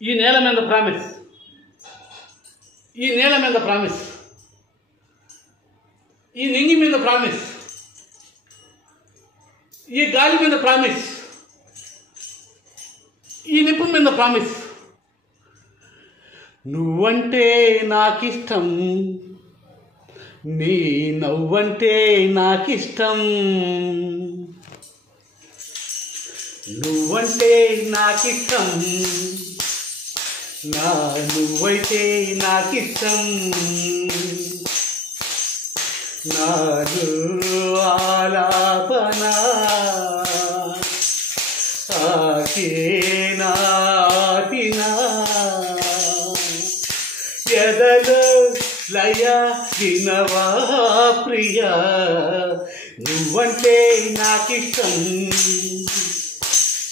ఈ నేల మీద ప్రామిస్, ఈ నేల మీద ప్రామిస్, ఈ నింగి మీద ప్రామిస్, ఈ గాలి మీద ప్రామిస్, ఈ నిప్పు మీద ప్రామిస్. నువ్వంటే నాకిష్టం, నీ నవ్వంటే నాకిష్టం. నువ్వంటే నాకిష్టం, నా నువ్వైతే నాకిష్టం. నాదు ఆలాపన ఆకే నాటిన ఎదలో లయ వినవా ప్రియా. నువ్వంటే నాకిష్టం,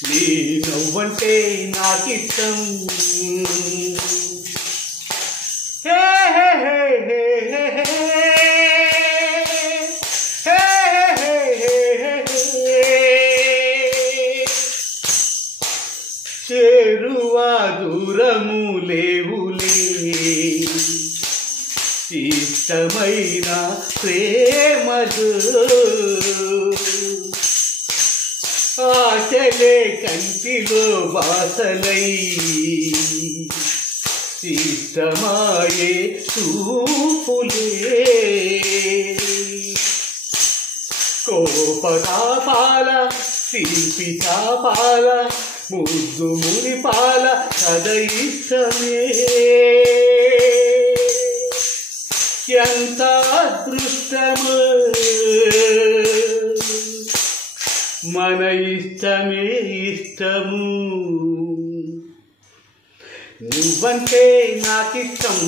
నీ నువ్వంటే నాకిష్టం. హే హే హే హే హే హే చేరువా దూరము లేవులే, ఇష్టమైన ప్రేమదు ఆశలే కంటిలో బాసలై, ఇష్టమాయే చూపులే. కోపతాపాల శిల్పి చాపాల ముద్దు మునిపాల కథ ఇష్టమే. ఎంత అదృష్టము మన ఇష్టమే ఇష్టము. నువ్వంటే నాకిష్టం,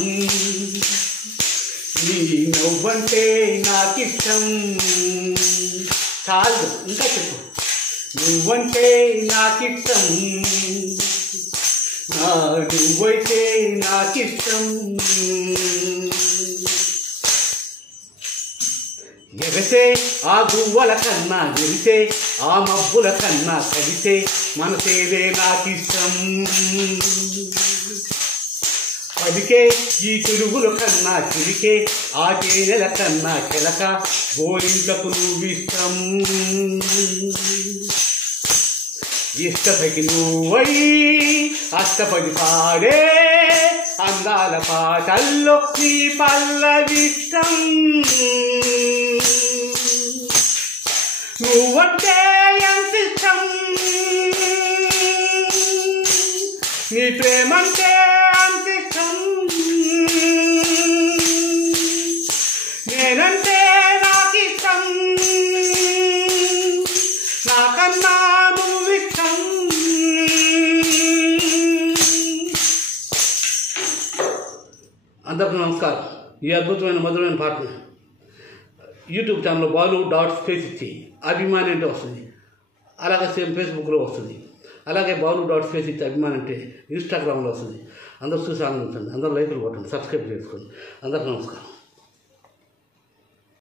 నీ నవ్వంటే నాకిష్టం. చాలు, ఇంకా చెప్పు. నువ్వంటే నాకిష్టం, నా నువ్వైతే నాకిష్టం. ఎగసే ఆ గువ్వల కన్నా ఎరిసే, ఆ మబ్బుల కన్నా కలిసే మనసేదే నాకిష్టం. పలికే ఈ తులుగుల కన్నా చిలికే, ఆ తేనెల కన్నా కెలక గోరింకకు నువ్విష్టం. ఇష్టపడి నువ్వై అష్టపడి పాడే అందాల పాటల్లో నీ పల్లవిష్టం. నువ్వంటే ఎంత ఇష్టం, నీ ప్రేమంటే అంత ఇష్టం. నేనంటే నాకిష్టం, నాకన్నా నువ్విష్టం. అందరికీ నమస్కారం. ఈ అద్భుతమైన మధురమైన పాటను యూట్యూబ్ ఛానల్లో balu.space ఇచ్చి అభిమాని అంటే వస్తుంది, అలాగే సేమ్ ఫేస్బుక్లో వస్తుంది, అలాగే balu.space ఇచ్చి అభిమాని అంటే ఇన్స్టాగ్రామ్లో వస్తుంది. అందరూ చూసి ఆనందించండి, అందరూ లైకులు కొట్టండి, సబ్స్క్రైబ్ చేసుకోండి. అందరికీ నమస్కారం.